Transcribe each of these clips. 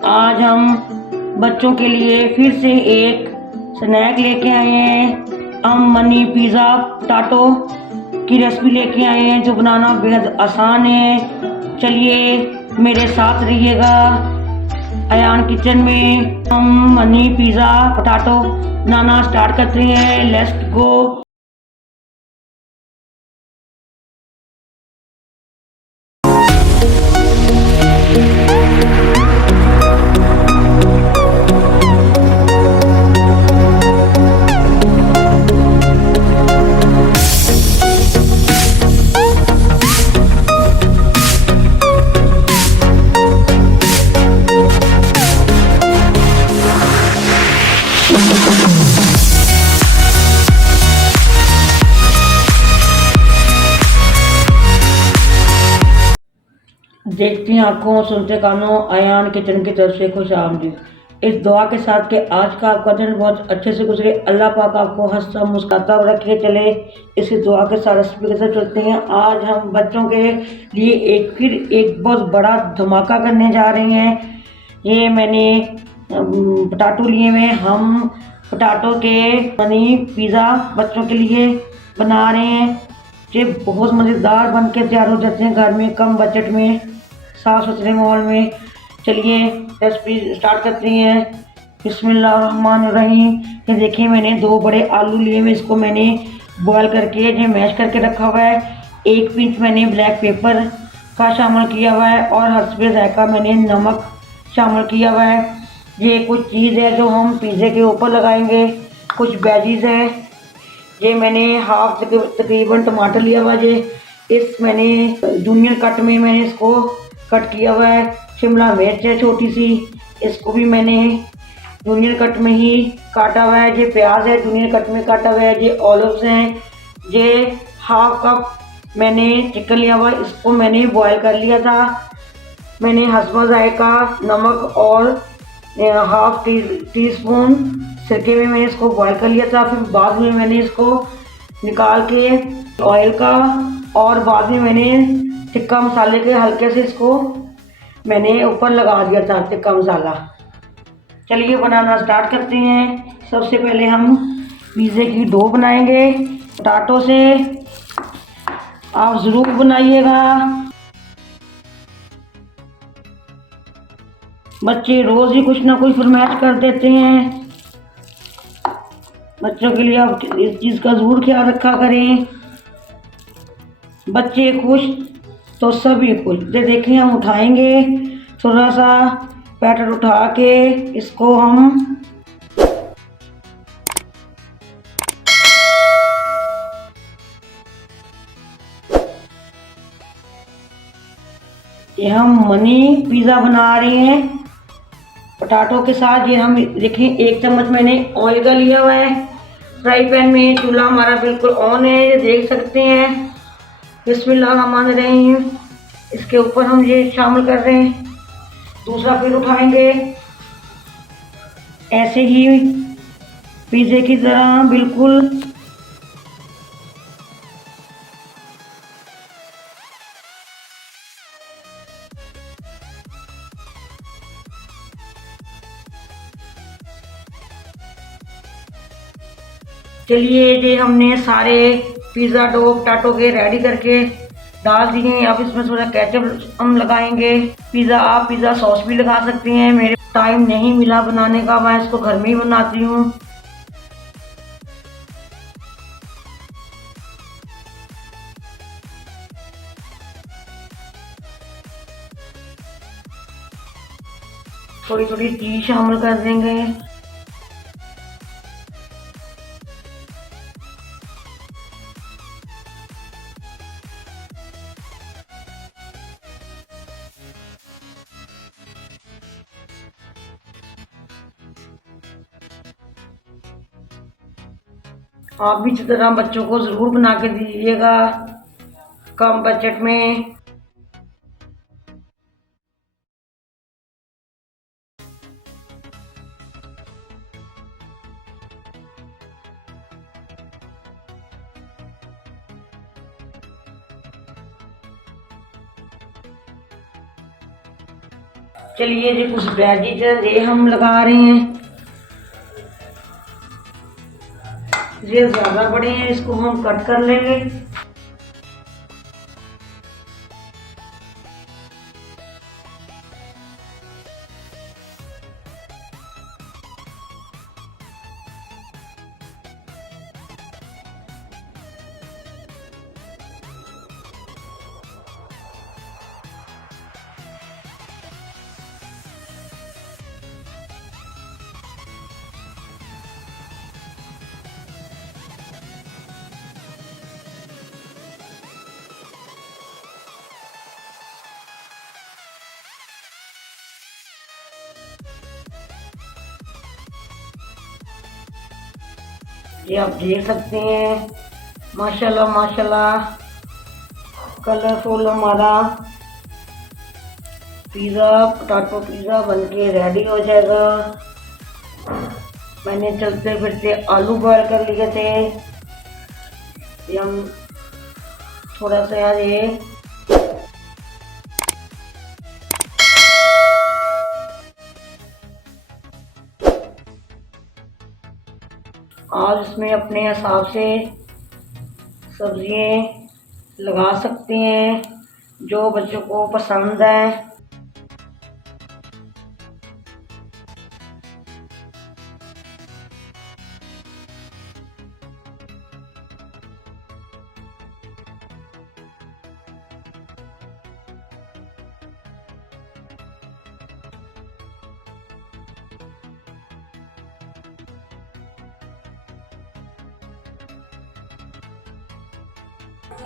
आज हम बच्चों के लिए फिर से एक स्नैक लेके आए हैं। हम मनी पिज़्ज़ा पोटैटो की रेसिपी लेके आए हैं जो बनाना बेहद आसान है। चलिए मेरे साथ रहिएगा। अयान किचन में हम मनी पिज़्ज़ा पोटैटो बनाना स्टार्ट करते हैं। Let's go. देखती आंखों सुनते कानों, अयान किचन की तरफ से खुश आमदीद। इस दुआ के साथ कि आज का आपका दिन बहुत अच्छे से गुजरे, अल्लाह पाक आपको हंसता मुस्कुराता रखे। चले इसी दुआ के साथ रेसिपी के साथ चलते हैं। आज हम बच्चों के लिए फिर एक बहुत बड़ा धमाका करने जा रहे हैं। ये मैंने पोटैटो लिए हुए। हम पोटैटो के मनी पिज़्ज़ा बच्चों के लिए बना रहे हैं। ये बहुत मज़ेदार बन के तैयार हो जाते हैं घर में, कम बजट में, साफ सुथरे माहौल में। चलिए रेसिपी स्टार्ट करते हैं। बिस्मिल्लाहिर्रहमानिर्रहीम। ये देखिए मैंने 2 बड़े आलू लिए हुए, इसको मैंने बॉयल करके ये मैश करके रखा हुआ है। 1 पिंच मैंने ब्लैक पेपर का शामिल किया हुआ है और हस्बे जायका मैंने नमक शामिल किया हुआ है। ये कुछ चीज़ है जो हम पिज़्ज़े के ऊपर लगाएंगे। कुछ वेजीज है। ये मैंने हाफ तकरीबन टमाटर लिया हुआ है। इस मैंने जूनियर कट में मैंने इसको कट किया हुआ है। शिमला मिर्च है छोटी सी, इसको भी मैंने जूनियर कट में ही काटा हुआ है। ये प्याज है जूनियर कट में काटा हुआ है। ये ऑलिव्स हैं। ये हाफ कप मैंने चिकन लिया हुआ, इसको मैंने बॉयल कर लिया था। मैंने हस्बा जायका नमक और हाफ टी स्पून सिरके में मैंने इसको बॉयल कर लिया था। फिर बाद में मैंने इसको निकाल के ऑयल का, और बाद में मैंने टिक्का मसाले के हल्के से इसको मैंने ऊपर लगा दिया था टिक्का मसाला। चलिए बनाना स्टार्ट करते हैं। सबसे पहले हम पिज़्ज़े की डो बनाएंगे पोटैटो से। आप ज़रूर बनाइएगा। बच्चे रोज़ ही कुछ ना कुछ फरमाइश कर देते हैं। बच्चों के लिए आप इस चीज़ का ज़रूर ख्याल रखा करें। बच्चे खुश तो सभी खुश। ये देखिए हम उठाएंगे थोड़ा सा बैटर उठा के इसको हम मनी पिज़्ज़ा बना रहे हैं पोटैटो के साथ। ये हम देखें 1 चम्मच मैंने ऑयल का लिया हुआ है फ्राई पैन में। चूल्हा हमारा बिल्कुल ऑन है, ये देख सकते हैं। बिस्मिल्लाहिर्रहमानिर्रहीम। इसके ऊपर हम ये शामिल कर रहे हैं। दूसरा फिर उठाएंगे ऐसे ही पिज़्ज़े की तरह बिल्कुल। चलिए ये हमने सारे पिज़्ज़ा डो पोटैटो के रेडी करके डाल दिए। अब इसमें थोड़ा केचप हम लगाएंगे। आप पिज़्ज़ा सॉस भी लगा सकते हैं। मेरे टाइम नहीं मिला बनाने का, मैं इसको घर में ही बनाती हूँ। थोड़ी थोड़ी चीज़ शामिल कर देंगे। आप भी इसी तरह बच्चों को ज़रूर बना के दीजिएगा कम बजट में। चलिए जी कुछ वेजिटेबल ये हम लगा रहे हैं। ये ज़्यादा बड़े हैं, इसको हम कट कर लेंगे। ये आप देख सकते हैं, माशाल्लाह माशाल्लाह कलरफुल हमारा पिज़्ज़ा, पोटैटो पिज़्ज़ा बनके रेडी हो जाएगा। मैंने चलते फिरते आलू बॉयल कर लिए थे। ये हम थोड़ा सा यार ये आप इसमें अपने हिसाब से सब्जियाँ लगा सकते हैं जो बच्चों को पसंद है।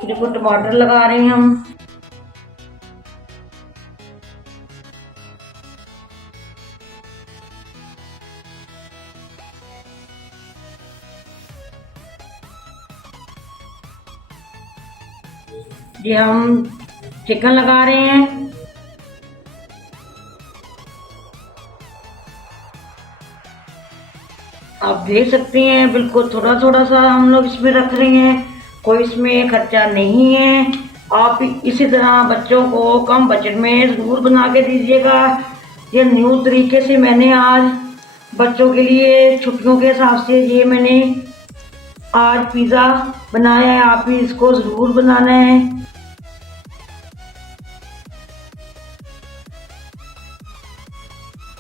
देखो टमाटर लगा रहे हैं हम। ये हम चिकन लगा रहे हैं। आप देख सकते हैं बिल्कुल थोड़ा थोड़ा सा हम लोग इसमें रख रहे हैं, कोई इसमें खर्चा नहीं है। आप इसी तरह बच्चों को कम बजट में ज़रूर बना के दीजिएगा। ये न्यू तरीके से मैंने आज बच्चों के लिए छुट्टियों के हिसाब से ये मैंने आज पिज़्ज़ा बनाया है। आप भी इसको ज़रूर बनाना है।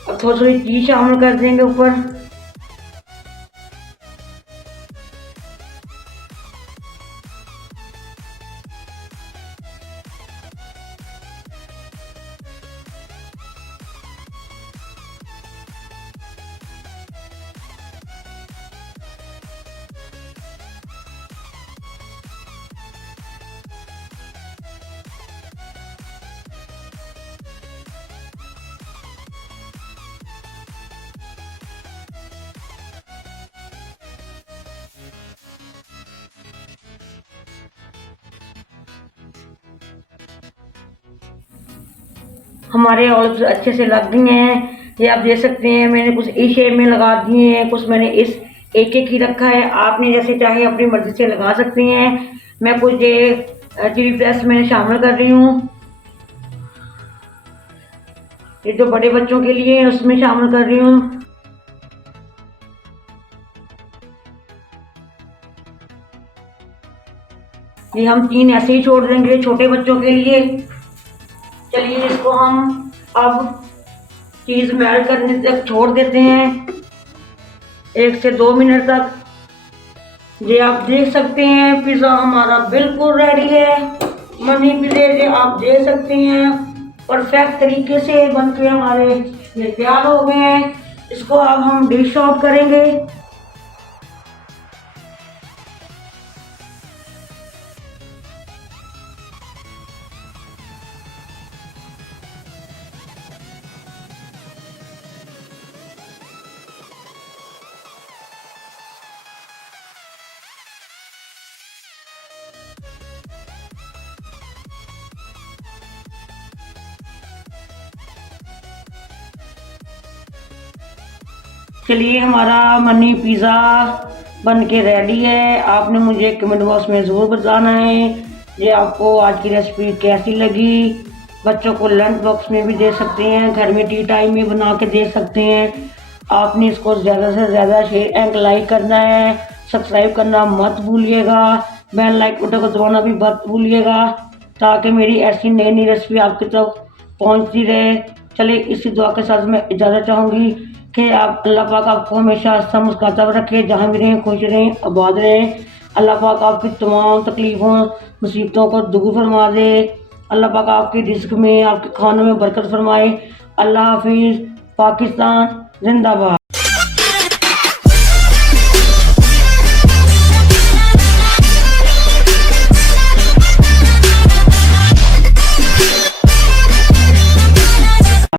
अब थोड़ी थोड़ी चीज़ शामिल कर देंगे ऊपर। हमारे ऑलिव्स अच्छे से लग गई हैं। ये आप देख सकते हैं मैंने कुछ इस शेप में लगा दिए हैं, कुछ मैंने इस एक एक ही रखा है। आपने जैसे चाहे अपनी मर्जी से लगा सकते हैं। मैं कुछ ये चिली फ्लेक्स में शामिल कर रही हूँ। ये जो बड़े बच्चों के लिए है उसमें शामिल कर रही हूँ। ये हम 3 ऐसे ही छोड़ देंगे छोटे बच्चों के लिए। चलिए इसको हम अब चीज़ मेल्ट करने तक छोड़ देते हैं 1 से 2 मिनट तक। ये आप देख सकते हैं पिज़्ज़ा हमारा बिल्कुल रेडी है। मनी पिज़्ज़ा आप देख सकते हैं परफेक्ट तरीके से बनके हमारे ये तैयार हो गए हैं। इसको अब हम डिश आउट करेंगे। चलिए हमारा मनी पिज़्ज़ा बन के रेडी है। आपने मुझे कमेंट बॉक्स में ज़रूर बताना है ये आपको आज की रेसिपी कैसी लगी। बच्चों को लंच बॉक्स में भी दे सकते हैं, घर में टी टाइम में बना के दे सकते हैं। आपने इसको ज़्यादा से ज़्यादा शेयर एंड लाइक करना है, सब्सक्राइब करना मत भूलिएगा, बेल आइकन को दबाना भी मत भूलिएगा, ताकि मेरी ऐसी नई नई रेसिपी आपकी तक पहुंचती रहे। चलिए इसी दुआ के साथ मैं इजाज़त चाहूँगी कि आप अल्लाह पाक आपको हमेशा हंसता मुस्कुराता रखे, जहाँ भी रहें खुश रहें, आबाद रहें। अल्लाह पाक आपकी तमाम तकलीफ़ों मुसीबतों को दूर फरमा दे। अल्लाह पाक आपकी रिज़्क में, आपके खानों में बरकत फरमाए। अल्लाह हाफिज़। पाकिस्तान जिंदाबाद।